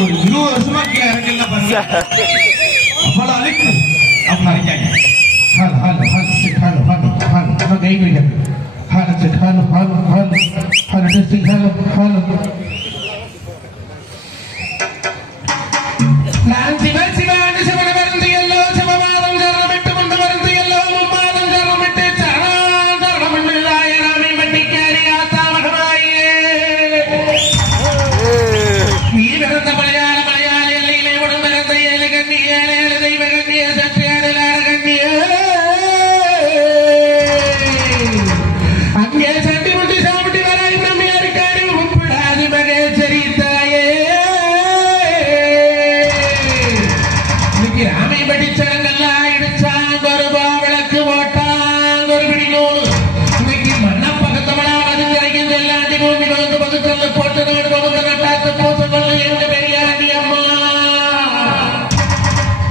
ஒரு 20 வருஷமா கீழே இறங்கல பாருங்க. அவ்வளவு அழைக்கு அவங்க அழைக்காங்க. ஹால் ஹால் ஹால் ஹால் ஹால் ஹால் நான் கை வைக்கிறேன். ஹால் ஹால் ஹால் ஹால் ஹால் டெஸ்டிங் ஹால் ஹால் நான் சிவ சிவான்னு சிவன மருந்து எல்லோ சிவமாதம் சரணமிட்டு கொண்டு மருந்து எல்லோ மும்மாதம் சரணமிட்டு சரணம் ராயராமி மண்டிக்காரி ஆத்தா மகமாயே நீ பிறந்த மலையாள மலையாள எல்லையிலே உடன் பிறந்த ஏழு கண்ணி ஏழு ஏழு தெய்வ கண்ணிய சற்று ஏழு கண்ணிய அங்கே சண்டி முட்டி சாப்பிட்டு வராய் நம்மையாருக்காரி உப்பிடாது மகேஸ்வரி தாயே ராமை படிச்சவங்கெல்லாம் இடிச்சாங்க ஒரு விளக்கு போட்டாங்க ஒரு பிடி நூல் இன்னைக்கு மண்ண பக்கத்தவளா அது கிடைக்கும் எல்லாண்டி பூமி வந்து பதுக்கல்ல போட்டு நாடு பகுந்த நட்டாத்து பூசக்கொள்ள எங்க பெரியாடி அம்மா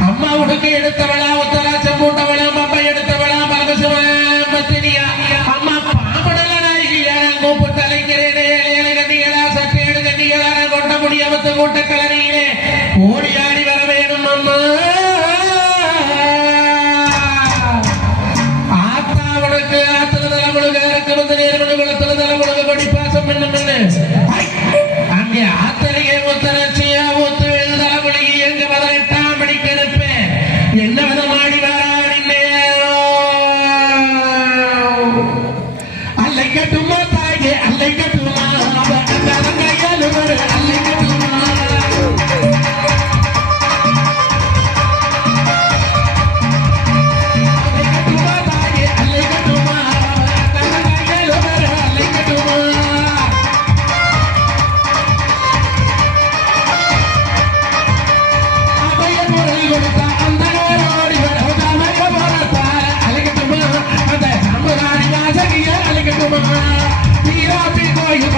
அம்மா உடுக்கு எடுத்தவளா உத்தராட்சம் பூட்டவளா அம்மா எடுத்தவளா மரபசிவத்தினியா அம்மா பாம்படலா கூப்பு தலைக்கிறேனே ஏழு கண்ணிகளா சற்று ஏழு கண்ணிகளா கொண்ட முடியவத்து கூட்ட கலரியிலே ஓடி ஆடி வர வேணும் அம்மா அங்கே ஆத்தரையே ஒத்தரச்சியா ஒத்து எழுதாமணிக்கு எங்க பதினெட்டாம் மணிக்கு எடுப்பேன் என்ன விதமாடி வராடினே அல்லை கட்டுமா தாயே அல்லை கட்டுமா கையால் அல்லை கட்டுமா வீராப்பி கோயில்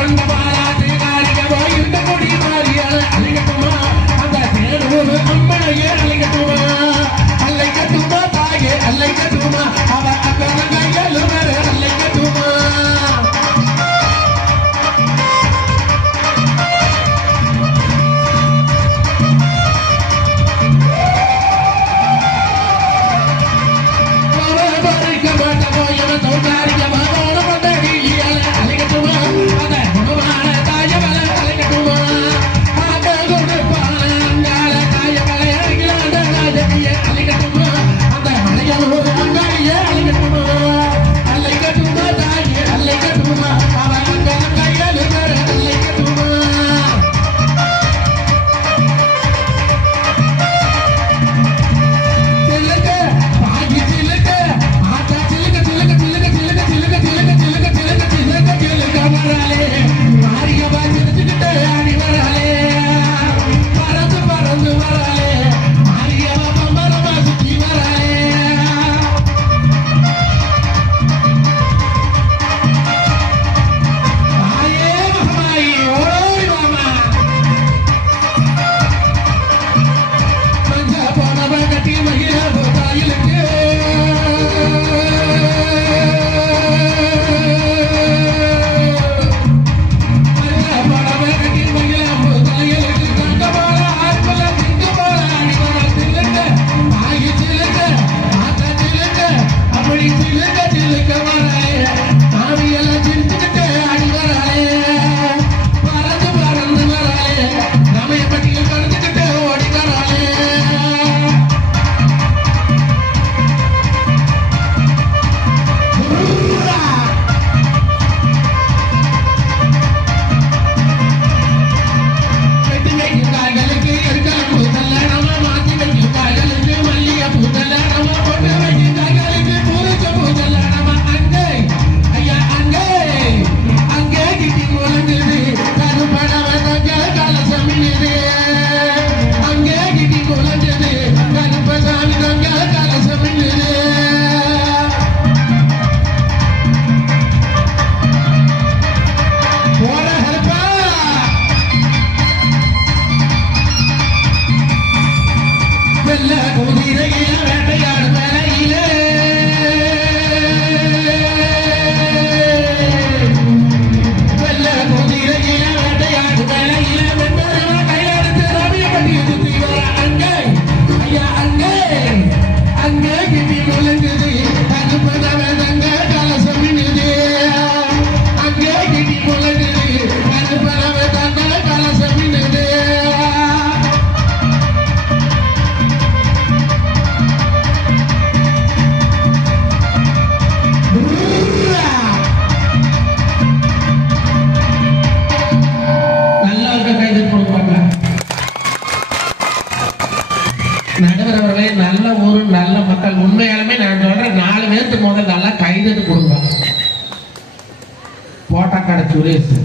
சுரேஷ்,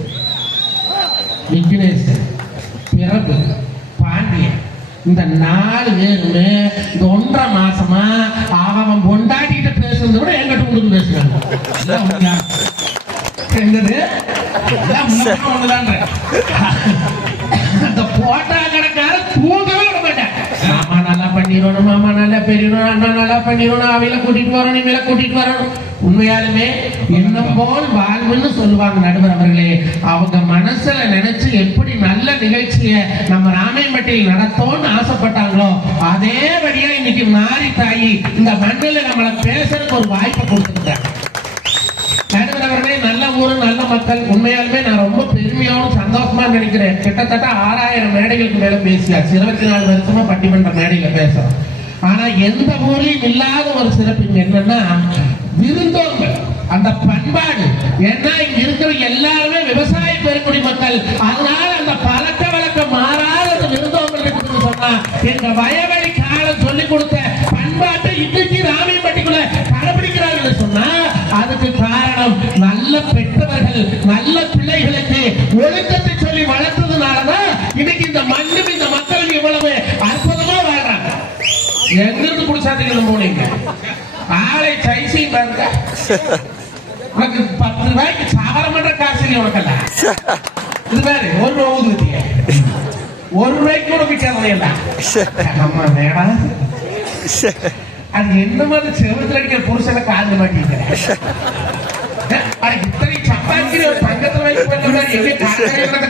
விக்னேஷ், பிரபு, பாண்டியன், இந்த 4 பேருமே இந்த 1.5 மாசமா அவன் பொண்டாட்டிட்டு பேசுறத விட என்கிட்ட கொடுத்து பேசுறாங்க. என்னது அந்த போட்டா கணக்கார தூங்கவே விட மாட்டேன். மாமா நல்லா பண்ணிடணும், மாமா நல்லா பெரியணும், அண்ணா நல்லா பண்ணிடணும், அவையில கூட்டிட்டு வரணும், இவையில கூட்டிட்டு வரணும். உண்மையாலுமே இன்னும் போல் வாழ்வுன்னு சொல்லுவாங்க நடுவர் அவர்களே. அவங்க மனசுல நினைச்சு எப்படி நல்ல நிகழ்ச்சியை நம்ம ராமையம்பட்டியில் நடத்தோம்னு ஆசைப்பட்டாங்களோ அதே வழியா இன்னைக்கு மாறி தாயி இந்த மண்ணில் நம்மளை பேசுறதுக்கு ஒரு வாய்ப்பை கொடுத்துருக்காங்க. நடுவர் அவர்களே, நல்ல ஊரு, நல்ல மக்கள். உண்மையாலுமே நான் ரொம்ப பெருமையாவும் சந்தோஷமா நினைக்கிறேன். கிட்டத்தட்ட 6000 மேடைகளுக்கு மேல பேசியாச்சு. 24 வருஷமா பட்டிமன்ற மேடையில பேசுறோம். ஆனா எந்த ஊர்லயும் இல்லாத ஒரு சிறப்பு என்னன்னா விருந்தோம்பல், அந்த பண்பாடு. ஏன்னா இங்க இருக்கிற எல்லாருமே விவசாய பெருங்குடி மக்கள். அதனால அந்த பழக்க வழக்கம் மாறாத விருந்தோம்பல் இருக்குன்னு சொன்னா எங்க வயவழி காலம் சொல்லிக் கொடுத்த பண்பாட்டை இன்னைக்கு ராமையம்பட்டிக்குள்ள கடைபிடிக்கிறார்கள் சொன்னா அதுக்கு காரணம் நல்ல பெற்றவர்கள், நல்ல பிள்ளைகளுக்கு ஒழுக்கத்தை சொல்லி வளர்த்ததுனாலதான் இன்னைக்கு இந்த மண்ணும் இந்த மக்களும் இவ்வளவு அற்புதமா வாழ்றாங்க. எங்கிருந்து குடிச்சாதீங்க போனீங்க ஆளை சைசிங் பாருங்க. உனக்கு 10 ரூபாய்க்கு சாவரம் பண்ற காசு உனக்கல்ல. இது பாரு, 1 ரூபா ஊதுவத்திய 1 ரூபாய்க்கு கூட விற்காதீங்களா நம்ம வேடா. அது என்ன மாதிரி செவத்துல அடிக்கிற புருஷனை காது மாட்டீங்க. இத்தனை சப்பாத்தி ஒரு தங்கத்துல வைக்க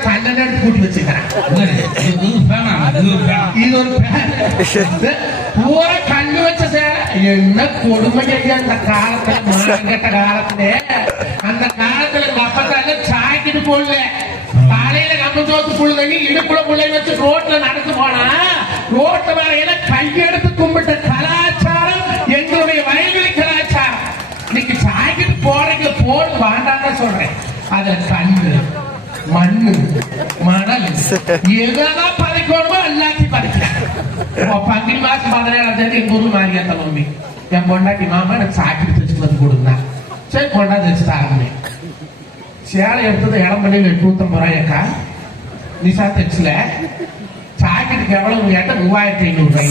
கண்ணன் எடுத்து கூட்டி வச்சுக்கிறேன். இது ஒரு பூரா கண்ணு வச்ச சேர. என்ன கொடுமை அந்த காலத்துல, மாங்கட்ட காலத்துல. அந்த காலத்துல அப்பத்தால சாய்க்கிட்டு போடல, காலையில நம்ம தோத்து புல் தண்ணி இடுப்புல புள்ளை வச்சு ரோட்ல நடந்து போனா ரோட்ல வரையில கையெடுத்து கும்பிட்ட கலாச்சாரம் எங்களுடைய வயல்வெளி கலாச்சாரம். இன்னைக்கு சாய்க்கிட்டு போறீங்க போடு வாண்டான்னு சொல்றேன். அதுல கண்ணு, மண்ணு, மணல் எதெல்லாம் பறிக்கணுமோ எல்லாத்தையும் பறிக்கிறேன். பங்குனி மாசம் 17ஆம் தேதி எங்க ஊரு மாரியாத்த மம்மி என் பொண்டாட்டி மாமா எனக்கு சாக்கிட்டு தைச்சுட்டு வந்து கொடுங்க. சரி கொண்டாந்து வச்சுட்டு ஆரம்பிங்க. சேலை எடுத்தது இளம்பண்ணி 850 ரூபாய்க்கா. நிசா தைச்சுல சாக்கிட்டுக்கு எவ்வளவு கேட்ட 3500 ரூபாய்.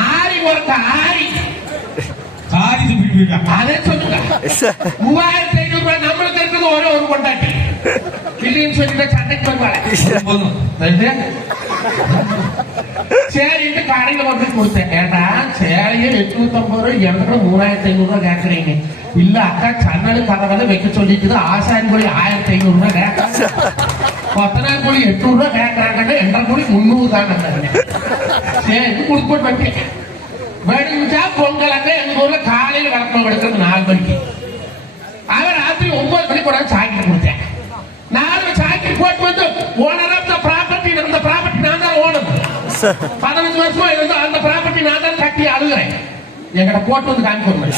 ஆரி ஒருக்க ஆரி அதே சொல்லுங்க 3500 ரூபாய். நம்மளுக்கு இருக்கிறது ஒரு கொண்டாட்டி இல்லைன்னு சொல்லிட்டு சண்டைக்கு வருவாங்க. சரிட்டு கடையில வந்து கொடுத்தேன். ஏண்டா சேலையே 850 ரூபாய், எனக்கு 3500 ரூபாய் கேட்கறீங்க. இல்ல அக்கா சன்னடு கதை வைக்க சொல்லிட்டு ஆசாரி கூலி 1500 ரூபாய் கேட்க, கொத்தனார் கூலி 800 ரூபாய் கேட்கறாங்க, 2.5 கூலி 300 தான். சரி கொடுத்து வைக்க வெடிஞ்சா பொங்கல். அங்க எங்க ஊர்ல காலையில வழக்கம் எடுக்கிறது 4 மணிக்கு. அவன் ராத்திரி 9 மணிக்கு கூட சாக்கிட்டு கொடுத்தேன். 4 சாக்கிட்டு போட்டு வந்து ஓனர் ஆஃப் த ப்ராப்பர்ட்டி, அந்த ப்ராப்பர்ட்டி நான் தான் ஓனர். 15 வருஷமா இருந்து அந்த ப்ராப்பர்ட்டி நான் தான் கட்டி அழுகிறேன். என்கிட்ட போட்டு வந்து காமிக்க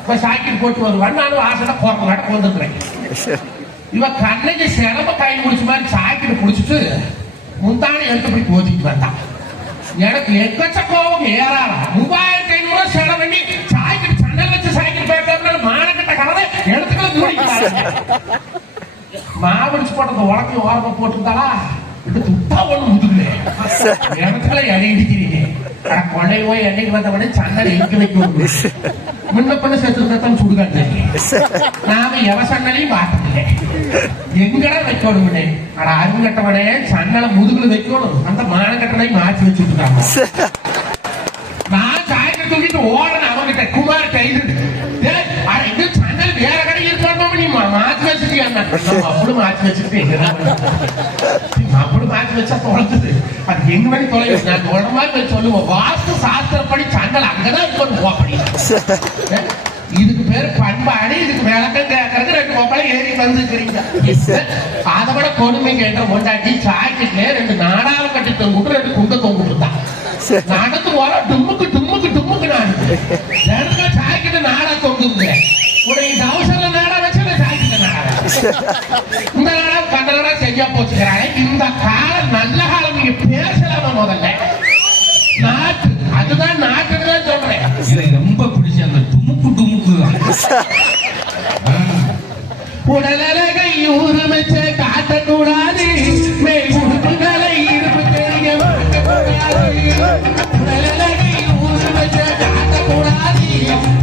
இப்ப சாக்கிட்டு போட்டு வருவான். நானும் ஆசை போற நாட்டுக்கு வந்துருக்கிறேன். இவன் கண்ணைக்கு சிரம கை முடிச்ச மாதிரி சாக்கிட்டு குடிச்சிட்டு முந்தானி எடுத்து போய் போதிட்டு வந்தான். எனக்கு எக்கச்ச கோபம் ஏறாளா. 3500 ரூபாய் செலவு பண்ணி சாய்க்கிட்டு சண்டை வச்சு சாய்க்கிட்டு போயிருக்காரு. மானக்கட்ட கலவை எடுத்துக்களை மூடிக்கிறாரு. மாவடிச்சு போட்டது உடம்பு ஓரமா போட்டுருந்தாளா துட்டா ஒண்ணு முதுகுல இடத்துல எடை இடிக்கிறீங்க. கொண்டை போய் எண்ணெய்க்கு வந்தவனே சண்டை இடிக்க வைக்க முன்ன பண்ண சேர்த்து சுடுகாட்டு. நாம எவ சண்டையும் பார்த்ததில்லை. எங்கடா வைக்கணும்னே அட அருங்கட்டவனே சண்டலை முதுகுல வைக்கணும். அந்த மானக்கட்டனையும் மாற்றி வச்சுருக்காங்க. நான் சாயந்தரம் தூக்கிட்டு ஓடன அவங்கிட்ட குமார் கைது சண்டல் வேற கடை இருக்காம நீ மாற்றி வச்சுட்டியா? அப்படி மாற்றி வச்சுட்டு அப்படி மாற்றி வச்சா தொலைஞ்சது. அது எங்க மாதிரி தொலை நான் உடம்பு சொல்லுவோம். வாஸ்து சாஸ்திரப்படி சண்டல் அங்கதான் இருக்கணும். அப்படி இதுக்கு பேரு பண்பாடு. இதுக்கு விளக்கம் கேட்கறது 2 பொம்பளை ஏறி வந்துருக்கிறீங்க. அதை விட கொடுமை கேட்ட கொண்டாட்டி சாய்க்கிட்டே 2 நாடாவை கட்டி தொங்கிட்டு 2 குண்டை தொங்கிட்டு தான் நடந்து போற டும்முக்கு டும்முக்கு டும்முக்கு நாடு சாய்க்கிட்ட நாடா தொங்குங்க. உடைய அவசர நாடா வச்சு சாய்க்கிட்ட நாடா இந்த நாடா கண்டனா சரியா போச்சுக்கிறாங்க. இந்த காலம் நல்ல காலம் நீங்க பேசலாமா? முதல்ல நாட்டு அதுதான் நாட்டுன்னு தான் சொல்றேன். ரொம்ப பிடிச்ச அந்த டுமுக்கு டுமுக்கு உடலழகை ஊருமிச்ச காட்டக்கூடாது மேல் உடுப்புகளை இருப்பு தெரிய மாட்டக்கூடாது உடலழகை ஊருமிச்ச காட்டக்கூடாது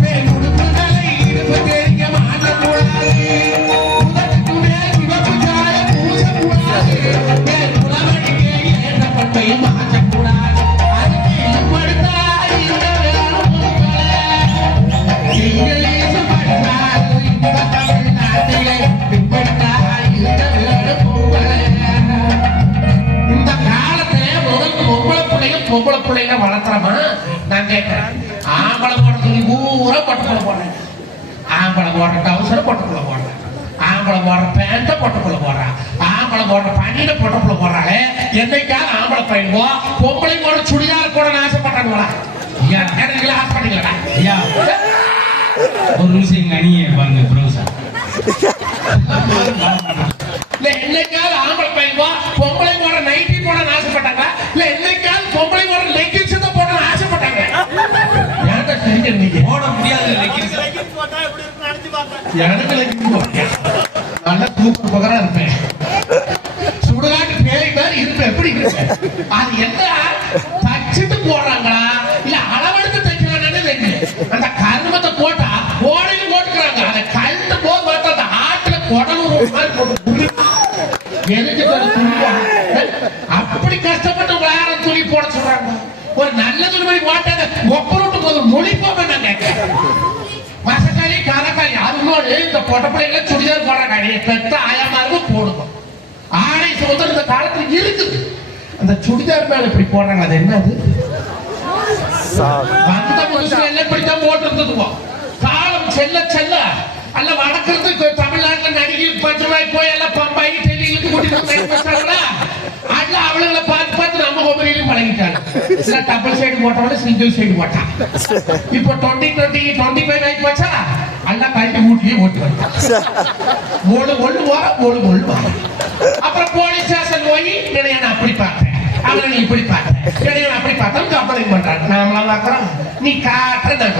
மேல் உடுப்புகளை இருப்பு தெரிய மாட்டக்கூடாது உதட்டுக்கு மேல் சிவப்பு சாய பூசக்கூடாது மேல் உளவடிக்கே ஏற்றப்பட்டை மாற்றக்கூடாது அதுக்கு படுத்தா இந்த வேணும் இங்கிலீஷ் படித்தால் இந்த தமிழ்நாட்டிலே பின்பற்றா இந்த வேணும் இந்த காலத்துல முதல் பொம்பளை பிள்ளைங்க வளர்த்துறமா நான் கேட்கிறேன் ஆம்பளை போடுற துணி பூரா பட்டுக்குள்ள போடுறேன் ஆம்பளை போடுற டவுசரை பட்டுக்குள்ள போடுறேன் ஆம்பளை போடுற பேண்ட பட்டுக்குள்ள போடுறான் ஆம்பளை போடுற பனியில பட்டுக்குள்ள போடுறாளே என்னைக்காவது ஆம்பளை பையன்வோ பொம்பளை போடுற சுடிதார் கூட ஆசைப்பட்டாங்களா நீங்களா ஆசைப்பட்டீங்களா ஐயா ஒரு நிமிஷம் எங்க அணியை பாருங்க ப்ரௌசர் என்னைக்காவது ஆம்பளை பையன்வோ பொம்பளை போடுற நைட்டி போட ஆசைப்பட்டாங்களா இல்ல என்னைக்காவது பொம்பளை போடுற லெக்கின்ஸ் தான் போட ஆசைப்பட்டாங்க ஏன்டா தெரிஞ்சு நீங்க போட முடியாது எனக்கு லெக்கின்ஸ் நல்லா சூப்பர் பகரா இருப்பேன் சுடுகாட்டு பேய் மாதிரி இருப்பேன் எப்படி இருப்பேன் அது என்ன தச்சுட்டு போடுறாங்களா இல்ல அளவெடுத்து தைக்கிறானே அந்த கருமத்தை போட்டா ஓடையில போட்டுக்கிறாங்க அதை கழுத்து போது பார்த்தா அந்த ஆட்டுல குடலூர் மாதிரி போட்டு எதுக்கு அப்படி கஷ்டப்பட்டு வேற துணி போட சொல்றாங்க ஒரு நல்ல துணி போட்டாங்க ஒப்பரோட்டு போது மொழி போக நான் கேட்கிறேன் மசக்காரி காரக்காரி அதுங்களோடு இந்த பொட்ட பிள்ளைகளை சுடிதார் போடுறாங்க பெத்த ஆயாமாருக்கு போடுவோம் ஆடை சுதந்திரம் இந்த காலத்துல இருக்குது அந்த சுடிதார் மேல இப்படி போடுறாங்க அது என்னது வந்த புதுசுல எல்லாம் இப்படித்தான் போட்டு இருந்ததுவோம் காலம் செல்ல செல்ல அல்ல வடக்கிறது தமிழ்நாட்டுல நடிகை 10 ரூபாய் போய் எல்லாம் பம்பாய் டெல்லியிலுக்கு கூட்டிட்டு அல்ல அவளுங்களை பார்த்து பார்த்து நம்ம மொபைலையும் பழகிட்டாங்க டபுள் சைடு போட்டோட சிங்கிள் சைடு போட்டான் இப்போ 2025 ஆகி போச்சா அல்ல கல்வி ஊட்டியே ஓட்டு வந்தான் ஒண்ணு வர ஒண்ணு வர அப்புறம் போலீஸ் ஸ்டேஷன் போய் என்ன அப்படி பார்த்தேன் அவனை நீ இப்படி பார்த்தேன் அப்படி பார்த்தா கம்பளைண்ட் பண்றாங்க நாமளாம் பாக்குறோம் நீ காட்டுற நாங்க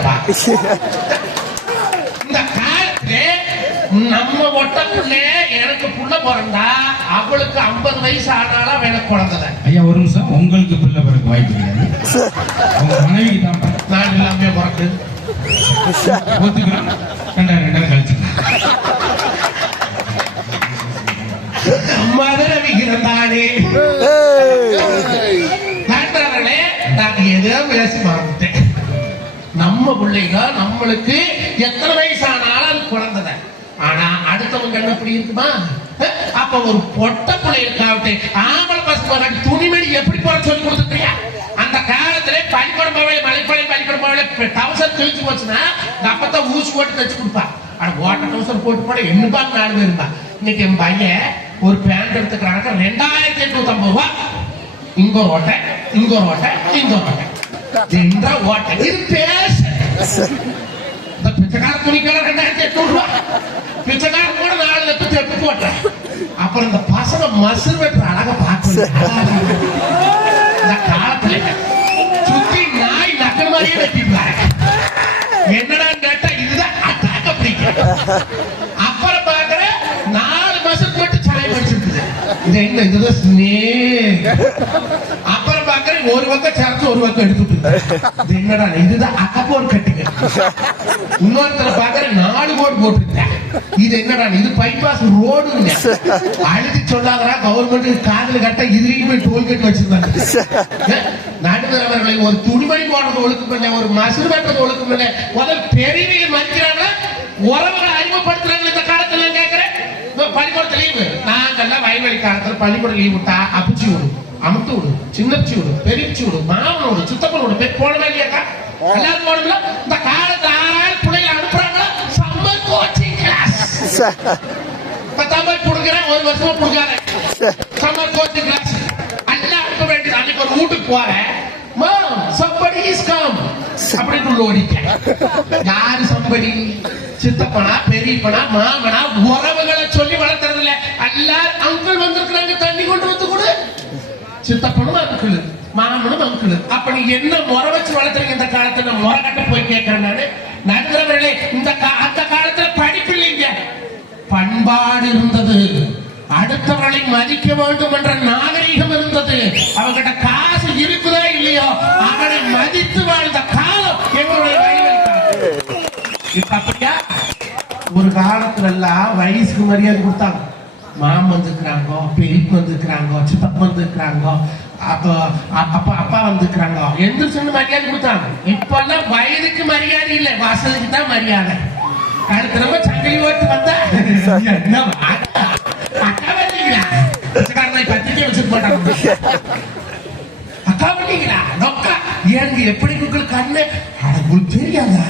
இந்த காலத்துல நம்ம ஒட்ட புள்ள எனக்கு புள்ள பிறந்தா அவளுக்கு 50 வயசு ஆனாலும் எனக்கு குழந்தை. ஐயா ஒரு நிமிஷம், உங்களுக்கு பிள்ளை பிறகு வாய்ப்பு கிடையாது, உங்க மனைவிக்கு தான். நான் இல்லாமே பிறகு ஒத்துக்கிறேன், 2000 கழிச்சுக்கிறேன். மதுரை விகிறந்தானே நண்பர்களே, நான் ஏதோ பேசி மறந்துட்டேன். நம்ம பிள்ளைங்க நம்மளுக்கு எத்தனை வயசானாலும் அது குழந்தை. ஆனா அடுத்தவங்க என்ன இப்படி இருக்குமா? அப்ப ஒரு பொட்ட பிள்ளைகளுக்காகட்டு ஆம்பளை பசங்க துணிமணி எப்படி போற சொல்லி கொடுத்துருக்கியா? அந்த காலத்துல பள்ளிக்கூடம் போவே மலைப்பாளையம் பள்ளிக்கூடம் போவே டவுசர் கிழிச்சு போச்சுன்னா அப்பதான் ஊசி போட்டு தச்சு கொடுப்பா. ஆனா ஓட்ட டவுசர் போட்டு போட என்னப்பா 4 பேர் இருந்தா. இன்னைக்கு என் பையன் ஒரு பேண்ட் எடுத்துக்கிறாங்க 2850 ரூபா. இங்க ஒரு ஓட்டை, இங்க ஒரு ஓட்டை, இங்க ஒரு ஓட்டை, என்ற ஓட்டை. இது பேச பிச்சைக்கார துணிக்கார 2800 ரூபா. பிச்சைக்கார கூட 4 லட்சம் தெப்பு போட்டேன். அப்புறம் இந்த பசங்க மசுறு வெட்டுற அழகா பார்க்கணும். இந்த காலத்துல சுத்தி நாய் நக்கல் மாதிரியே வெட்டிப்பாரு. என்னடா கேட்டா இதுதான் அட்டாக்க பிடிக்கும். அப்புறம் பாக்குற 4 மாசம் போட்டு சாயம் வச்சிருக்குது. இது என்ன இதுதான் ஸ்னேக். அப்புறம் பாக்குற ஒரு பக்கம் சரச்சு ஒரு பக்கம் எடுத்துட்டு இது என்னடா இதுதான் அக்கப்போர் கட்டிங்க. இன்னொருத்தர பாக்குற 4 கோட் போட்டுருக்கேன். இது என்னடா இது பைபாஸ் ரோடுங்க. அழுதி சொல்லாதரா கவர்மெண்ட் காதல கட்ட இதுலயும் போய் டோல்கேட் வச்சிருந்தாங்க. நடுவரவர்களை ஒரு துணிமணி போடுறது ஒழுக்கம் இல்லை, ஒரு மசுறு வெட்டுறது ஒழுக்கம் இல்லை. முதல் பெரியவையை மதிக்கிறாங்க, உறவுகளை அறிமுகப்படுத்துறாங்க. இந்த காலத்துல நான் கேட்கிறேன், பள்ளிக்கூடத்து லீவு நாங்கெல்லாம் வயல்வெளி காலத்துல பள்ளிக்கூடம் லீவ் விட்டா அப்பிச்சு விடு, அமுத்து விடு, சின்னச்சி விடு, பெரிச்சு விடு, மாமன் விடு, சித்தப்பன் விடு, போனவே இல்லையாக்கா? எல்லாரும் போனோம்ல. இந்த காலத்து 6 பிள்ளைங்க அனுப்புறாங்களா சம்மர் கோச்சிங் கிளாஸ். தமிழ் கொடுக்குறேன், 1 வருஷமா கொடுக்காத சம்மர் கோச்சிங் கிளாஸ் எல்லாம் அனுப்ப வேண்டியது. அன்னைக்கு ஒரு வீட்டுக்கு போறேன், somebody is come அப்படின்னு ஓடிட்டேன். யாரு சம்படி? சித்தப்பனா, பெரியப்பனா, மாமனா, உறவுகளை சொல்லி வளர்த்துறது இல்ல. எல்லாரும் அங்கிள் வந்திருக்கிறாங்க, தண்ணி கொண்டு வந்து கொடு. சித்தப்பனும் அங்கிள், மாமனும் அங்கிள். அப்ப நீ என்ன முறை வச்சு வளர்த்துறீங்க? இந்த காலத்துல முறை கட்ட போய் கேட்கிறேன் நானு. நடுகிறவர்களே, அந்த காலத்துல படிப்பு இல்லைங்க. பண்பாடு இருந்தது, அடுத்தவர்களை மதிக்க வேண்டும் என்ற நாகரீகம் இருந்தது. அவங்கிட்ட காசு இருக்குதோ இல்லையோ அவனை மதித்து வாழ்ந்த காலம் எங்களுடைய இப்ப அப்படியா? ஒரு காலத்துல எல்லாம் வயசுக்கு மரியாதை கொடுத்தாங்க. மாமன் வந்துக்கிறாங்க, பெரியப்பா வந்துக்கிறாங்க, சித்தப்பா வந்துக்கிறாங்க, அப்பா வந்துக்கிறாங்க, எந்திரிச்சு மரியாதை கொடுத்தாங்க. இப்ப எல்லாம் வயதுக்கு மரியாதை இல்லை, வசதிக்கு தான் மரியாதை. அடுத்த ரொம்ப சங்கிலி ஓட்டு வந்தா என்ன அக்கா வந்தீங்களா, பத்திரிக்கை வச்சுட்டு போட்டாங்க. அக்கா வந்தீங்களா நொக்கா எனக்கு எப்படி உங்களுக்கு கண்ணு உங்களுக்கு தெரியாதா?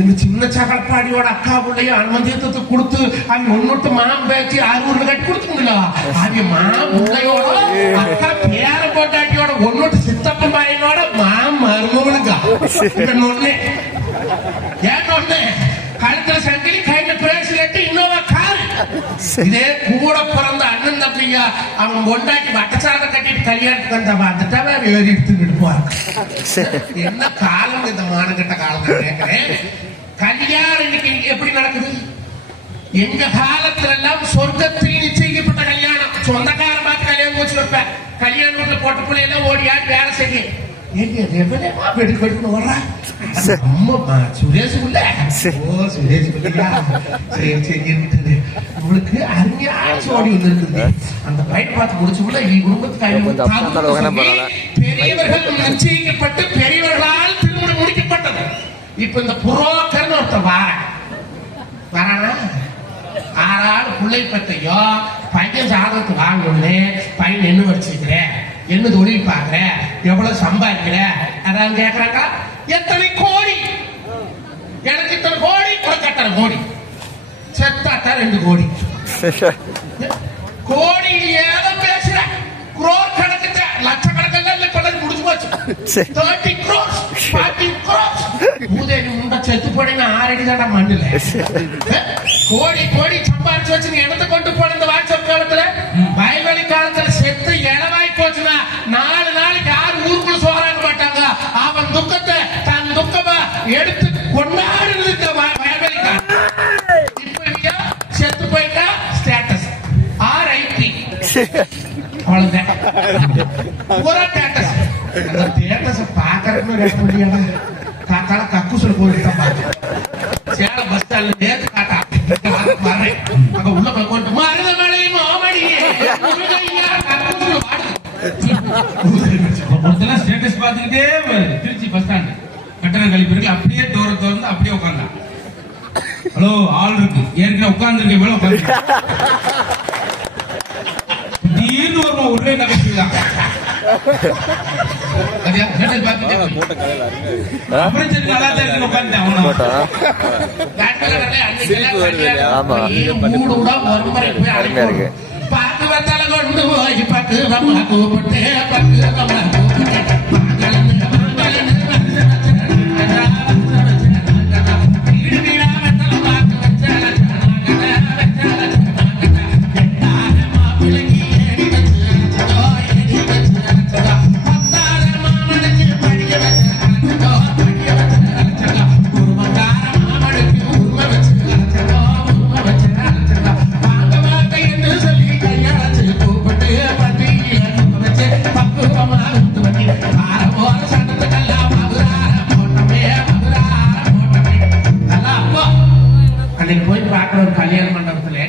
இந்த சின்ன சகலப்பாடியோட அக்கா பிள்ளைய அனுமதியத்தை கொடுத்து அவங்க ஒன்னொட்டு மாம் பேச்சு 600 கட்டி கொடுத்துங்களா? அவங்க மாம் பிள்ளையோட அக்கா பேர போட்டாட்டியோட ஒன்னொட்டு சித்தப்ப பாயினோட மாம் மருமவனுக்கா ஒண்ணு ஏன் ஒண்ணு கழுத்துல சங்கிலி கையில பிரேஸ்லெட் இன்னோவா கார். இதே கூட பிறந்த அண்ணன் தம்பிங்க அவன் கொண்டாட்டி வட்டச்சாரத்தை கட்டிட்டு கல்யாணத்துக்கு அந்த வந்துட்டாவே ஏறி எடுத்துக்கிட்டு போறாங்க. என்ன காலம் இந்த மானகட்ட காலம் கேட்கிறேன். கல்யாணம் இன்னைக்கு எப்படி நடக்குது? எங்க காலத்துல எல்லாம் சொர்க்கத்தில் நிச்சயிக்கப்பட்ட கல்யாணம், சொந்தக்கார பார்த்து கல்யாணம் வச்சு வைப்பேன். கல்யாணம் போட்ட பிள்ளையெல்லாம் ஓடி ஆடி வேலை செய்ய உங்களுக்கு அருமையான சோடி ஒன்று இருக்குது. அந்த பைட் பார்த்து முடிச்சுள்ள பெரியவர்கள் நிச்சயிக்கப்பட்டு பெரியவர்களால் திருமணம் முடிக்கப்பட்டது. இப்ப இந்த புரோக்கர்னு ஒருத்தர் வரானா 6 ஆள் பிள்ளை பத்தையோ பையன் ஜாதகத்து வாங்கணும்னு பையன் என்ன வச்சிருக்கிறேன், என்ன தொழில் பாக்குற, எவ்வளவு சம்பாதிக்கிற, அதான் கேக்குறாங்க. எத்தனை கோடி, எனக்கு இத்தனை கோடி, உனக்கு அத்தனை கோடி, செத்தாட்டா 2 கோடி. கோடி ஏதோ பேசுற, குரோர் கணக்கு லட்சக்கணக்கில் முடிச்சு போச்சு. 30 crores 40 crores மூதேவி முண்டை செத்து போனீங்க 6 அடி தாண்டா மண்ணுல. கோடி கோடி சம்பாதிச்சு வச்சு இடத்தை கொண்டு போன இந்த வாட்ஸ்அப் காலத்துல வயல்வெளி காலத்துல செத்து இளவாய் போச்சுன்னா 4 நாளைக்கு யாரும் ஊருக்குள்ள சோறாங்க மாட்டாங்க. அவன் துக்கத்தை தன் துக்கமா எடுத்து கொண்டாடுறது வயல்வெளி காலம். இப்ப செத்து போயிட்டா ஸ்டேட்டஸ் RIP அவ்வளவுதான். ஒரு ஸ்டேட்டஸ் அந்த ஸ்டேட்டஸ் பாக்குறதுன்னு காக்கால கக்குசுல போயிட்டு சேலம் பஸ் ஸ்டாண்ட்ல நேற்று காட்டா வரேன் அங்க உள்ள கொண்டு மருதமலை மாமடியே ஸ்டேட்டஸ் பார்த்துக்கிட்டே திருச்சி பஸ் ஸ்டாண்ட் கட்டண கழிப்பிற்கு அப்படியே தோற திறந்து அப்படியே உட்கார்ந்தான். ஹலோ ஆள் இருக்கு ஏற்கனவே உட்கார்ந்துருக்க மேல உட்காந்து திடீர்னு ஒரு ஒரே நகைச்சுதான் அப்புறம் சரி நல்லா தான் உட்காந்துட்டேன். பாக்கு வந்தால கொண்டு போய் பக்கு நம்ம கூப்பிட்டு பக்கு நம்ம கூப்பிட்டு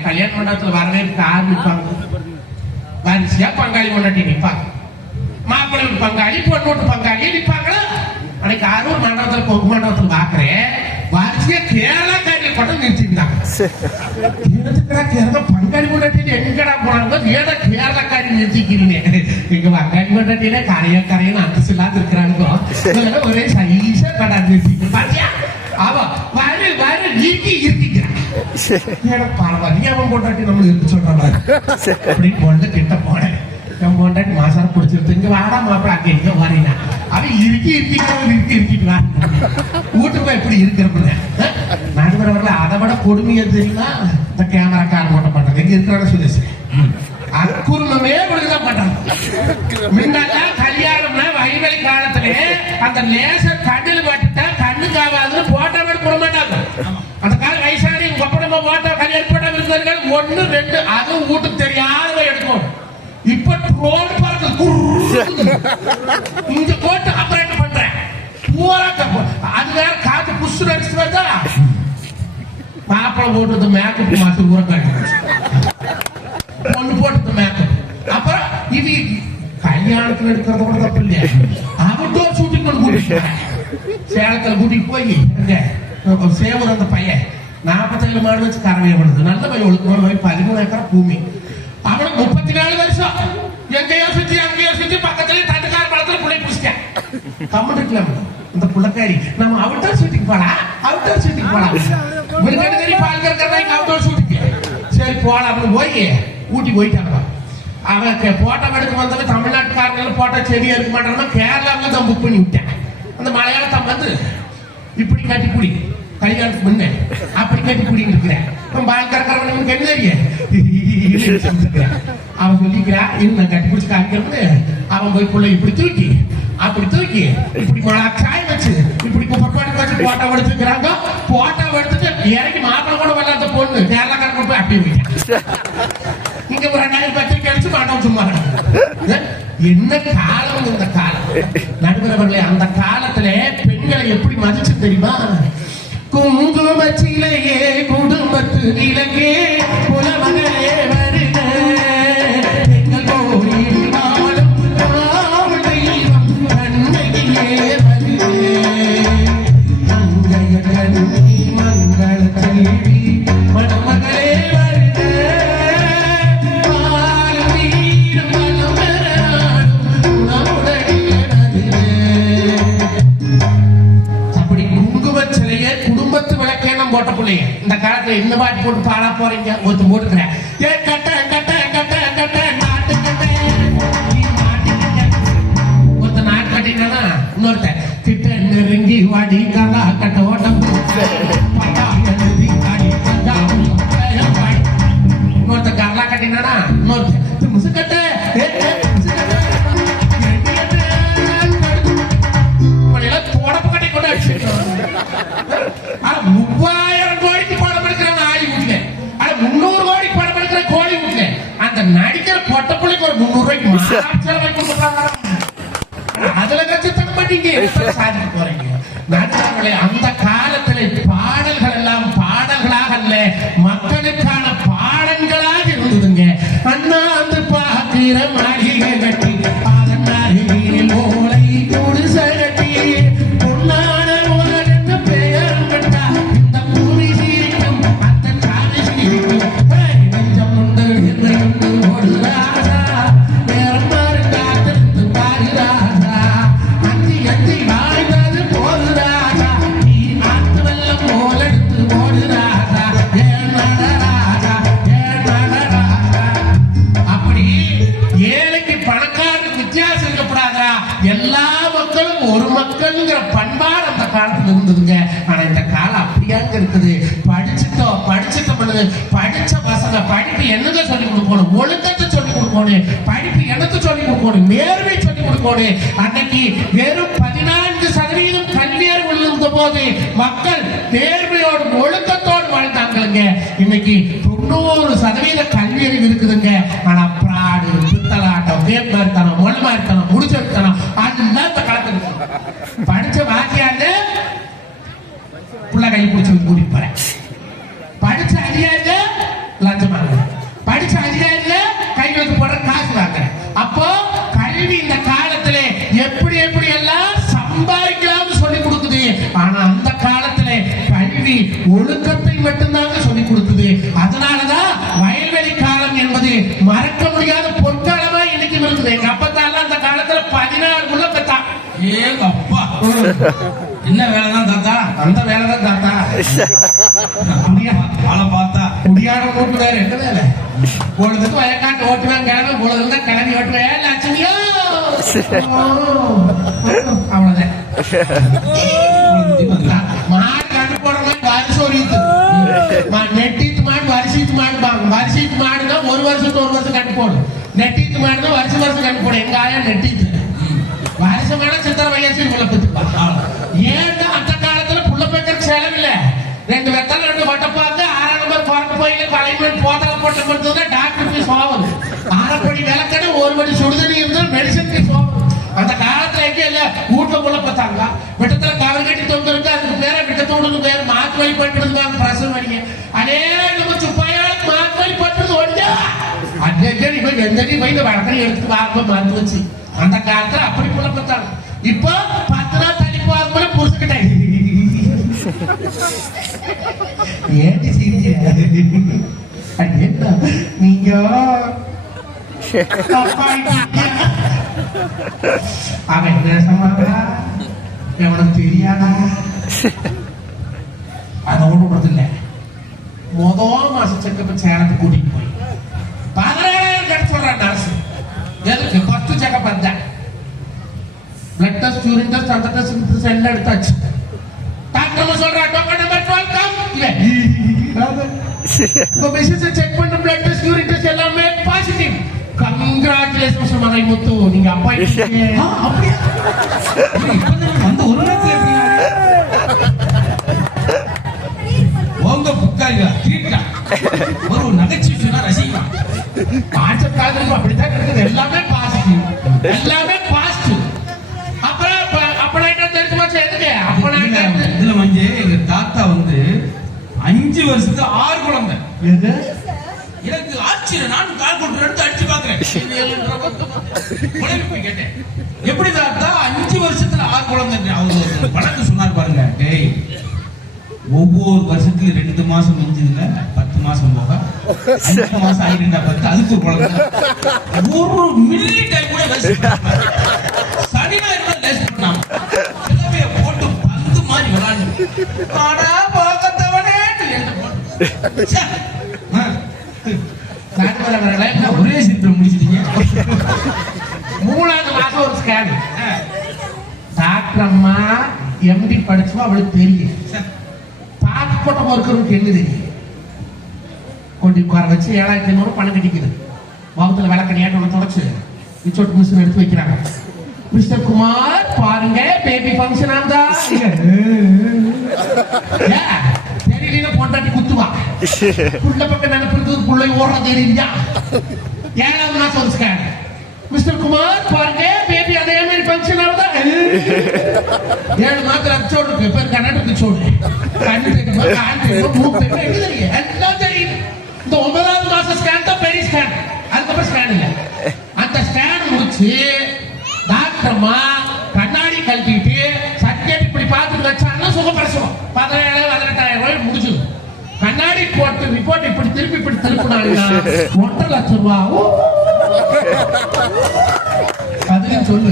கல்யாண மண்டபத்துல வரவேற்பு ஆரம்பிப்பாங்க. வரிசையா பங்காளி முன்னாடி நிற்பாங்க. மாப்பிள்ளை பங்காளி பொண்ணோட்டு பங்காளி நிற்பாங்களா? அன்னைக்கு ஆரூர் மண்டபத்துல பொங்கு மண்டபத்துல பாக்குறேன் வரிசையா கேரளா காரியில் படம் நிறுத்திருந்தாங்க. கேரளா பங்காளி முன்னாடி எங்கடா போனாங்க? ஏதோ கேரளா காரி நிறுத்திக்கிறீங்க. இங்க பங்காளி முன்னாடியில கரையன்னு அந்தஸ்து இல்லாத இருக்கிறாங்க. ஒரே சைஸா கடை நிறுத்திக்க பாத்தியா? அவ வரு வரு இறுக்கி இருக்கிக்கிறான். பொண்டாட்டி நம்மளுக்கு இருக்கு சொல்றாங்க அப்படின்னு கொண்டு கிட்ட போனேன். என் பொண்டாட்டி மாசாரம் பிடிச்சிருக்கு. இங்க வாடா மாப்பிள்ள அங்க இங்க வரீங்க. அவன் இறுக்கி இருக்கிட்டு வா வீட்டுக்கு எப்படி இருக்கிறப்ப நடுவரவர்கள அதை விட கொடுமையா தெரியுமா? இந்த கேமரா கார் போட்ட பண்றாங்க. எங்க இருக்கிறாங்க சுதேசி அக்குர்மமே இப்படிதான் பண்றாங்க. முன்னாடி கல்யாணம்னா வயல்வெளி காலத்திலே அந்த லேசர் கண்ணில் பட்டுட்டா கண்ணுக்கு ஆகாதுன்னு போட்டோ போட மாட்டாங்க. அந்த கால வயசானி கொப்படமா போட்டோ கல்யாணம் போட்டோ இருக்கிறார்கள் ஒண்ணு ரெண்டு அது வீட்டுக்கு தெரியாத எடுக்கும். இப்ப ரோடு பார்க்க இங்க போட்டு ஆபரேட் பண்றேன் பூரா அது வேற காத்து புஷ் அடிச்சுட்டு வருதா மாப்பிளை போட்டுறது மேக்கப் மாசம் பூரா காட்டு பொண்ணு போட்டது மேக்கப். அப்புறம் இது கல்யாணத்துல எடுக்கிறத கூட தப்பு இல்லையா அவுட்டோர் ஷூட்டிங் கூட்டிட்டு சேலத்துல கூட்டிட்டு போய் சேவர் அந்த பையன் 47 மாடு வச்சு கறவையை பண்ணுது. நல்ல பையன் ஒழுக்கமான போய் 13 ஏக்கர் பூமி. அவனுக்கு 34 வருஷம் எங்கேயோ சுத்தி அங்கேயோ சுத்தி பக்கத்துல தட்டுக்கார பழத்துல புள்ளை பிடிச்சிட்டேன். கம்மன் இருக்கலாம் இந்த புள்ளக்காரி நம்ம அவுட்டோர் ஷூட்டிங் போலாம் அவுட்டோர் ஷூட்டிங் போலாம் விழுக்கட்டு தெரிய பால் கறக்கிறதா அவுட்டோர் ஷூட்டிங் சரி போலாம் அப்படின்னு போய் ஊட்டி போயிட்டாங்க. அவன் போட்டோ எடுக்க வந்தவன் தமிழ்நாட்டுக்காரங்க போட்டோ செடி எடுக்க மாட்டாங்கன்னா கேரளாவில் தான் புக் பண்ணி விட்டேன். அந்த மலையாளத்தான் வந்து இப்படி கட்டி குடி கல்யாணத்துக்கு முன்ன அப்படி கட்டி குடின்னு இருக்கிறேன். பால் கறக்கிறவனுக்கு என்ன தெரியும் அவன் சொல்லிக்கிறான் இன்னும் கட்டி பிடிச்சி காமிக்கிறது. அவன் போய் பிள்ளை இப்படி தூக்கி அப்படி தூக்கி இப்படி சாய் வச்சு இப்படி பப்பாடு வச்சு போட்டோ எடுத்துக்கிறாங்க. போட்டோ எடுத்துட்டு இறங்கி மாப்பிள கூட வராத பொண்ணு கேரளாக்காரங்க போய் அப்படி போயிட்டேன். இங்க ஒரு 2000 பத்திரிக்கை அடிச்சு மாட்டோம் சும்மா. என்ன காலம் இந்த காலம் நடுவரவர்களே. அந்த காலத்துல பெண்களை எப்படி மதிச்சு தெரியுமா? குங்குமச்சிலையே குடும்பத்து இலங்கே புலமகளே வருக எங்கள் கோயில் நாளும் காவல் தெய்வம் கண்ணையிலே வருக மங்கைய கண்ணி மங்கள செல்வி மணமகளே வருக பால் நீரும் மனம் பெறாடும் உணவுடனே வருக. அப்படி குங்குமச்சிலையே குடும்பத்து விளக்கேனம் போட்ட பிள்ளைங்க இந்த காலத்துல என்ன பாட்டு போட்டு பாடா போறீங்க ஒருத்த போட்டுக்கிறேன். ஏ கட்ட கட்ட கட்ட கட்ட நாட்டு கட்ட ஒருத்த நாட்டு கட்டினா இன்னொருத்த கிட்ட நெருங்கி வாடி கலா கட்ட ஓட்டம் இன்னொருத்த கரலா கட்டினா இன்னொருத்த முசுக்கட்ட தொடப்பு கட்டி கொண்டு அடிச்சு 3000 கோடிக்கு படம் எடுக்கிற நாய் வீட்டுல 300 கோடிக்கு படம் எடுக்கிற கோழி வீட்டுல அந்த நடிக்கிற பொட்ட பிள்ளைக்கு ஒரு 300 ரூபாய்க்கு அதுல கட்சி தக்க மாட்டீங்க சாதிக்க போறீங்க. நடுவர்களே அந்த காலத்துல பாடல்கள் எல்லாம் பாடல்களாக அல்ல மக்களுக்கான பாடல்களாக இருந்ததுங்க. அண்ணா அந்த பாக்கிற மாளிகை கட்டி அதன் அருகில் ஓலை குடிசை கட்டி பொன்னான உலகத்து பெயர் கட்டா இந்த பூமி சீரிக்கும் அந்த சாமி சீரிக்கும் நெஞ்சம் உண்டு உண்டு ஒரு ராஜா நேரம் மாறு காத்திருந்து பாரு ராஜா அஞ்சி அஞ்சி வாழ்ந்தது போது ராஜா நீ நாட்டு வெள்ளம் போல் எடுத்து ஓடு ராஜா ஏன் நட ராஜா ஏன் நட ராஜா. அப்படி ஏழைக்கு பணக்காரனுக்கு வித்தியாசம் இருக்கப்படாதா எல்லா மக்களும் ஒரு மக்கள்ங்கிற பண்பாடு அந்த காலத்துல இருந்ததுங்க. ஆனா இந்த காலம் அப்படியாங்க இருக்குது. படிச்சுட்டோம் படிச்ச பசங்க படிப்பு என்னங்க சொல்லி கொடுக்கணும் ஒழுக்கத்தை சொல்லி கொடுக்கணும் படிப்பு என்னத்தை சொல்லி கொடுக்கணும் நேர்மை சொல்லி கொடுக்கணும். அன்னைக்கு வெறும் 14% கல்வியறிவு இருந்த போது மக்கள் நேர்மையோடு ஒழுக்கத்தோடு வாழ்ந்தாங்க. இன்னைக்கு 90% கல்வியறிவு இருக்குதுங்க. ஆனா பிராடு பித்தலாட்டம் வேட்பாரித்தனம் மொழிமாரித்தனம் முடிச்செடுத்தனம் அதுதான் இந்த காலத்துல படிச்ச வாக்கியாரு புள்ள கை பிடிச்சி கூட்டிட்டு போறேன். படிச்ச அதிகாரில லஞ்சம் வாங்குறேன். படிச்ச அதிகாரில கை வைத்து போடுற காசு வாங்குறேன். அப்போ கல்வி இந்த காலத்துல எப்படி எப்படி எல்லாம் சம்பாதிக்கலாம்னு சொல்லி கொடுக்குது. ஆனா அந்த காலத்துல கல்வி ஒழுக்கத்தை மட்டும்தாங்க சொல்லி கொடுக்குது. அதனாலதான் வயல்வெளி காலம் என்பது மறக்க முடியாத பொற்காலமா இன்னைக்கு இருக்குது. எங்க அப்பத்தால அந்த காலத்துல 14 உள்ள பெத்தா. ஏங்க அப்பா என்ன வேலைதான் தாத்தா? அந்த வேலைதான் தாத்தா. ஆளை பார்த்தா குடியாட ஓட்டுவாரு என்ன வேலை? பொழுதுக்கு வயக்காட்டு ஓட்டுவேன் கிளம்பி பொழுதுல கிளம்பி ஓட்டுவேன் லட்சுமியோ அவ்வளவுதான். மாடு கண்டு போடுறது வரிசோரித்து நெட்டித்து மாடு வரிசைத்து மாடுபாங்க. வரிசைத்து மாடுனா ஒரு வருஷம் கண்டு போடும். நெட்டித்து மாடுனா வருஷம் கண்டு போடும். எங்க ஆயா நெட்டித்து வருஷமான சித்திர வயசு புள்ள பெற்றுப்பா. ஏன்னா அந்த காலத்துல புள்ள பெற்ற செலவில்லை. 2 வெத்தல் 2 வட்டப்பாக்கு 6 நம்பர் பிறந்து போய் கலைஞர் போதால் பட்டம் கொடுத்ததுன்னா டாக்டர் போய் சோகம். அரைப்படி விளக்கடை 1 மணி சுடுதண்ணி இருந்தால் மெடிசன் போய் சோகம். அந்த காலத்துல எங்க இல்ல வீட்டுல போல பார்த்தாங்க. விட்டத்துல கவர் கட்டி தொங்க இருக்கு, அதுக்கு பேர விட்டத்தோடு பேர் மாத்து வழி பட்டுருந்தாங்க. பிரசவம் வழிங்க அதே நம்ம சுப்பாயாளுக்கு மாத்து வழி பட்டுறது ஒழிஞ்சா அஞ்சடி போய் எந்தடி போய் இந்த வழக்கை எடுத்து வாங்க மருந்து வச்சு. அந்த காலத்துல அப்படி போல பார்த்தாங்க. இப்போ 10 நாள் தள்ளி போற புரிஞ்சுக்கிட்டேன். ஏடி சிரிச்சு நீங்க அவன் என்ன சொன்னா எவனுக்கு தெரியாதா? அதை ஒண்ணு இல்ல. முதல் மாசம் செக்கப் சேலத்துக்கு கூட்டிட்டு போய் 17,000 கட்ட சொல்றான் நர்ஸ். எதுக்கு? ஃபர்ஸ்ட் செக்கப் வந்தேன். பிளட் டெஸ்ட், யூரின் டெஸ்ட், அந்த டெஸ்ட் எல்லாம் எடுத்தாச்சு. டாக்டர் சொல்றா டோக்கன் நம்பர் 12 கம். இப்போ மெசேஜ் செக் பண்ண பிளட் டெஸ்ட், யூரின் டெஸ்ட் எல்லாமே பாசிட்டிவ். கங்க்ராச்சுலேஷன்ஸ் மகை முத்து, நீங்க அப்பா அப்படியே வந்து ஒரு உங்க புக்காரியா தீர்க்கா ஒரு நகைச்சுவை சொன்னா ரசிக்கலாம். பாச்சக்காரங்க அப்படித்தான் இருக்குது. எல்லாமே பாசிட்டிவ், எல்லாமே பாசிட்டிவ். அப்புறம் அப்பனா என்ன தெரிஞ்சு போச்சு? எதுக்கு அப்பனா இதுல வந்து எங்க தாத்தா வந்து 5 வருஷத்துக்கு 6 குழந்தை. எது எனக்கு ஆச்சரியம். நான் கால் கொண்டு எடுத்து அடிச்சு பாக்குறேன். கேட்டேன் எப்படி தாத்தா 5 வருஷத்துல 6 குழந்தை? அவர் வழக்கு சொன்னார் பாருங்க. டேய், ஒவ்வொரு வருஷத்துல 2 மாசம் மிஞ்சுதுல 10 மாசம் போக 5 மாசம் ஆகிருந்தா 10, அதுக்கு ஒரு குழந்தை. ஒரு மில்லி டைம் கூட சனினா லெஸ் பண்ணாம போட்டு பந்து மாதிரி விளாண்டு ஒரே சித்திரம் முடிச்சிட்டீங்க. 3வது மாசம் ஒரு ஸ்கேன். டாக்டர் அம்மா எம்டி படிச்சுமா அவளுக்கு தெரியும். பாஸ்போர்ட் ஒர்க்கருக்கு என்ன தெரியும்? கொண்டு உட்கார வச்சு 7,500 பணம் கட்டிக்குது. வகுத்துல விளக்கணியாட்டு ஒன்று தொடச்சு விச்சோட்டு மிஷின் எடுத்து வைக்கிறாங்க. மிஸ்டர் குமார் பாருங்க, பேபி ஃபங்க்ஷன் ஆகுதா? தெரியல பொண்டாட்டி குத்துவா. புள்ள பக்கம் நினைப்பிருக்கு, புள்ளை ஓடுற தெரியலையா? 7வது மாசம் ஒரு ஸ்கேன். மிஸ்டர் குமார் பாருங்க, பேபி அதே மாதிரி ஃபங்க்ஷன் ஆகுதா? 7 மாசத்துல அச்சோடு இருக்கு. பேர் கர்நாடக சோடு. கண்ணு தெரியுமா, கால் தெரியுமா, மூக்கு தெரியுமா, என்ன தெரியும்? எல்லாம் தெரியும். இந்த 9வது மாசம் ஸ்கேன் தான் பெரிய ஸ்கேன். அதுக்கப்புறம் ஸ்கேன் இல்லை. அந்த ஸ்கேன் முடிச்சு டாக்டர் அம்மா கண்ணாடி கழட்டிட்டு சர்டிபிகேட் இப்படி பார்த்துட்டு வச்சாங்கன்னா சுகப்பிரசவம் 17,000-18,000 முடிஞ்சது. கண்ணாடி போட்டு ரிப்போர்ட் இப்படி திருப்பினாங்கன்னா 1.5 லட்சம் ரூபா. அதுன்னு சொல்லு.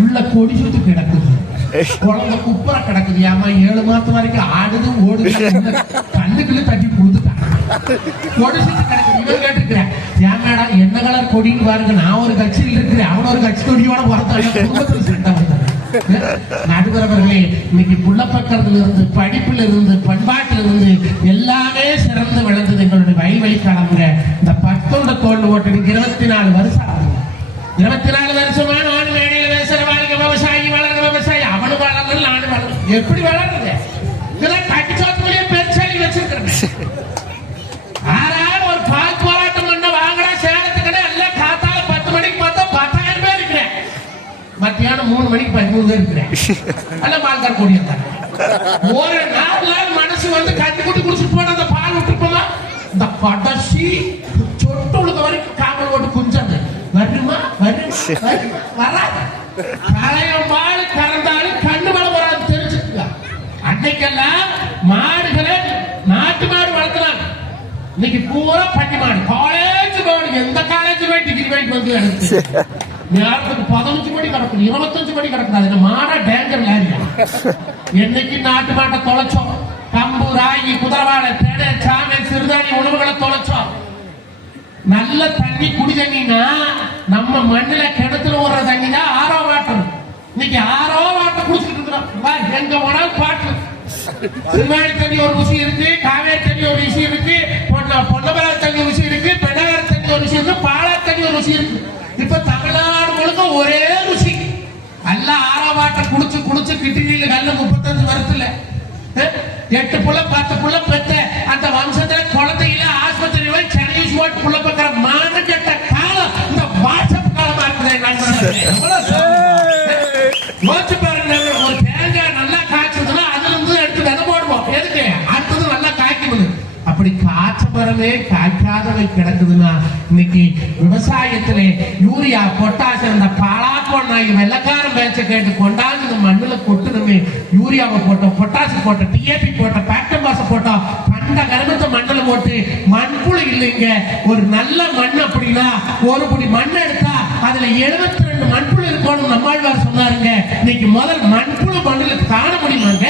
உள்ள கொடி சுத்தி கிடக்குது, குழந்தை குப்புற கிடக்குது. ஏமா 7 மாசம் வரைக்கும் ஆடுது ஓடுது, கண்ணுக்குள்ள தட்டி கொடுத்துட்டான். கொடி சுத்தி கிடக்குது. இவன் கேட்டுக்கிறேன், ஏன் மேடம் என்ன கலர் கொடின்னு பாருங்க, நான் ஒரு கட்சியில் இருக்கிறேன், அவன் ஒரு கட்சி கொடியோட பிறந்தாங்க. குடும்பத்தில் சண்டை வந்தாங்க. நடுவரவர்களே, இன்னைக்கு புள்ளப்பக்கத்துல இருந்து, படிப்புல இருந்து, பண்பாட்டுல இருந்து எல்லாமே சிறந்து விளந்தது எங்களுடைய வயல்வெளி காலமுங்க. இந்த 10 தோல் ஓட்டு 24 வருஷம் ஆகுது. 24 வருஷமா நான் மேடையில பேசுற வாழ்க்கை. விவசாயி வளர்ற விவசாயி, அவனு வளர்றது, நானும் வளர்றது. எப்படி வளர்றது? இதெல்லாம் கட்டிச்சோத்துக்குள்ளேயே பெருச்சாலி வச்சிருக்கிறேன். ஆறாவது ஒரு பால் போராட்டம் பண்ண வாங்கடா சேலத்துக்கடை எல்லாம் காத்தால 10 மணிக்கு பார்த்தா 10,000 பேர் இருக்கிறேன். மத்தியானம் 3 மணிக்கு 13 பேர் இருக்கிறேன். எல்லாம் பால்கார் கூடிய ஒரு 4 நாள் மனசு வந்து கட்டி குட்டி குடிச்சிட்டு போன அந்த பால் விட்டுருப்போமா, இந்த கடைசி சொட்டு உழுத வரைக்கும் காமல் போட்டு குஞ்சாங்க. வருமா வராது. கரையம் பால் கறந்தாலும் கண்ணு மேல வராது, தெரிஞ்சுக்க. அன்னைக்கெல்லாம் மாடுகளை நாட்டு மாடு வளர்த்துறாங்க. இன்னைக்கு பூரா பட்டி மாடு. காலேஜ் மாடு, எந்த காலேஜ் போய் டிகிரி வாங்கி வந்து நேரத்துக்கு 15 மணி கிடக்குது, 25 மணி கிடக்குது. மாடா டேஞ்சர் ஏரியா. என்னைக்கு நாட்டு மாட்டை தொலைச்சோம், கம்பு, ராகி, குதிரவாழை, தேனை, சாமை, சிறுதானிய உணவுகளை தொலைச்சோம். நல்ல தண்ணி குடி தண்ணினா நம்ம மண்ணுல கிணத்துல ஓடுற தண்ணி தான் ஆரோ வாட்டர். இன்னைக்கு ஆரோ வாட்டர் குடிச்சிட்டு இருக்கிறோம். எங்க போனாலும் பாட்டு. திருவாணி தண்ணி ஒரு ருசி இருக்கு, காவேரி தண்ணி ஒரு ருசி இருக்கு, பொன்னமர தண்ணி ஒரு ருசி இருக்கு, பெண்ணகர தண்ணி ஒரு ருசி இருக்கு, பாலா தண்ணி ஒரு ருசி இருக்கு. இப்ப தமிழ்நாடு முழுக்க ஒரே ருசி. எல்லாம் ஆரோ வாட்டர் குடிச்சு குடிச்சு கிட்னியில கல்ல 35 வருஷத்துல 8 புள்ள 10 புள்ள பெத்த அந்த வம்சத்துல குழந்தையில ஆஸ்பத்திரி போய் சென்னை எவ்வளவு யோசிச்சு பாருங்க. ஒரு தேங்காய் நல்லா காய்ச்சதுன்னா அதுல இருந்து எடுத்து விதை போடுவோம். எதுக்கு? அடுத்தது நல்லா காய்க்கணும். அப்படி காய்ச்ச மரமே காய்க்காதவை கிடக்குதுன்னா இன்னைக்கு விவசாயத்திலே யூரியா பொட்டாசியம் இந்த பாலாக்கொண்டாங்க வெள்ளக்காரன் பேச்ச கேட்டு கொண்டாந்து இந்த மண்ணுல கொட்டுணுமே. யூரியாவை போட்டோம், பொட்டாசியம் போட்டோம், டிஏபி போட்டோம், பாக்டம்பாச போட்டோம், கண்ட கருமத்தை மண்ணுல போட்டு மண்புழு இல்லைங்க. ஒரு நல்ல மண் அப்படின்னா ஒரு புடி மண் எடுத்தா அதுல 72 மண்புழு இருக்கணும் நம்மாழ்வார் சொன்னாருங்க. இன்னைக்கு முதல் மண்புழு மண்ணுல காண முடியுமாங்க?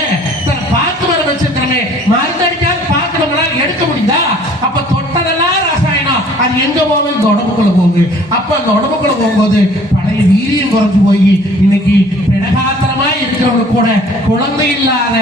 பாக்கு மரம் வச்சிருக்கிறமே மருந்தடிக்காத பாக்கு நம்மளால எடுக்க முடியுதா? அப்ப தொட்டதெல்லாம் ரசாயனம். அது எங்க போகுது? இந்த உடம்புக்குள்ள போகுது. அப்ப அந்த உடம்புக்குள்ள போகும்போது பழைய வீரியம் குறைஞ்சு போய் இன்னைக்கு பிடகாத்திரமா இருக்கிறவங்க கூட குழந்தை இல்லாத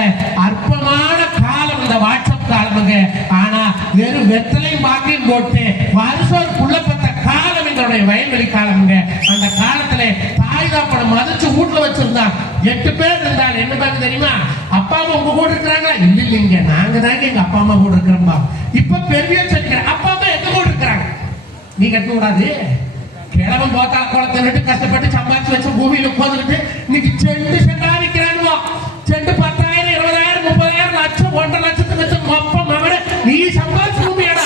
அற்பமான காலம் இந்த வாட்ஸ்அப் காலமுங்க. ஆனா வெறும் வெத்தலையும் பாக்கையும் போட்டு வருஷம் புள்ள பெற்ற காலம் எங்களுடைய வயல்வெளி காலமுங்க. அந்த காலத்துல தாய் தாப்படம் மதிச்சு வீட்டுல வச்சிருந்தான் 8 பேர் இருந்தாங்க. என்ன பாக்கு தெரியுமா? அப்பா அம்மா உங்க கூட இருக்கிறாங்களா? இல்லைங்க, நாங்க தாங்க எங்க அப்பா அம்மா கூட இருக்கிறோம்பா. இப்ப பெரிய சொல்லிக்கிறேன், அப்பா அம்மா எங்க கூட இருக்கிறாங்க. நீ கட்ட கூடாது. கிழவன் போத்தா குளத்தை விட்டு கஷ்டப்பட்டு சம்பாதிச்சு வச்ச பூமியில உட்காந்துக்கிட்டு இன்னைக்கு செண்டு செண்டா விற்கிறானுவா. செண்டு 10,000 20,000 30,000 லட்சம் 1.5 லட்சத்துக்கு வச்ச மொப்ப மகன நீ சம்பாதிச்ச பூமியாடா?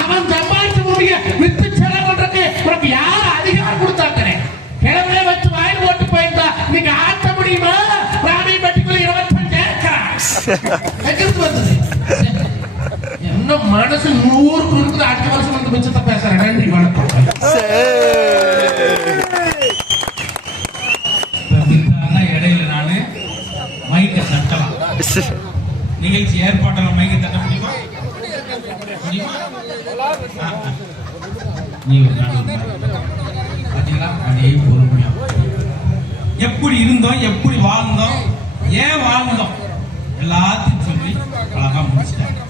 அவன் சம்பாதிச்ச பூமியை வித்து செலவு பண்றதுக்கு உனக்கு யார் அதிகாரம் கொடுத்தாக்கிறேன்? கிழவனே வச்சு வாயில் போட்டு போயிருந்தா நீங்க ஆட்ட முடியுமா? ராமி பட்டிக்குள்ள 25 ஏக்கர் வந்தது. என்ன மனசு 100 இருக்குது. அடுத்த வருஷம் வந்து மிச்சத்தை பேசுறேன். நன்றி, வணக்கம். இடையில நானு மைக்க தட்டலாம். நிகழ்ச்சி ஏற்பாட்டில் மைக்க தட்ட முடியுமா? நீ பாத்தீங்களா? அதே பொறுமையா எப்படி இருந்தோம், எப்படி வாழ்ந்தோம், ஏன் வாழ்ந்தோம் எல்லாத்தையும் சொல்லி அழகா முடிச்சிட்டாங்க.